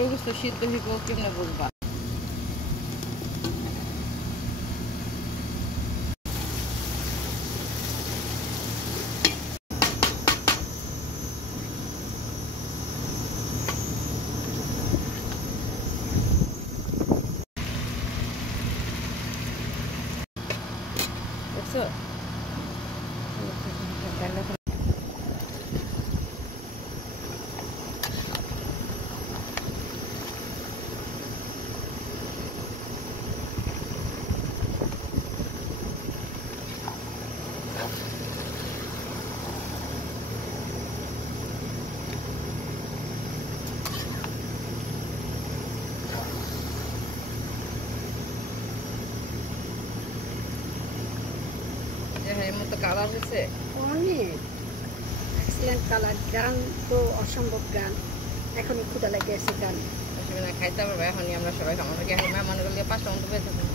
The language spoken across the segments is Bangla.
গরুর গোস্ত সিদ্ধ হইব কেমনে বুঝবা? দেখছো? এর মতো কালার হয়েছে অনেক এক্সিলেন্ট কালার, গান তো অসম্ভব গান। এখনই ক্ষুধা লেগে আছে গান। অসুবিধা না, খাইতে পারবো এখনই আমরা সবাই খাবো। আমরা কি এখন মেহমানগুলো দিয়ে 5টা মতো বেঁচে থাকবো।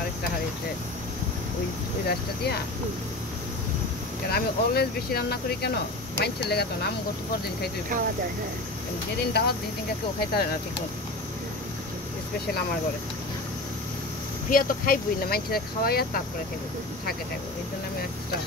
আরেকটা হাঁড়িতে ওই রাসটা দিয়া, কারণ আমি অলওয়েজ বেশি রান্না করি কেন মাইন্ডসেট লেগে তো না, আমি গত পরদিন খাইতে খাওয়া যায়। হ্যাঁ, যেদিন দাওয়াত দিনকে কেউ খাইতে পারে না ঠিক মতো, স্পেশাল আমার ঘরে ফিয়া তো খাইবই না, মাইন্ডসেট খাওয়াইয়া তারপরে খাইবে থাকে থাকবো। এই জন্য আমি এক্সট্রা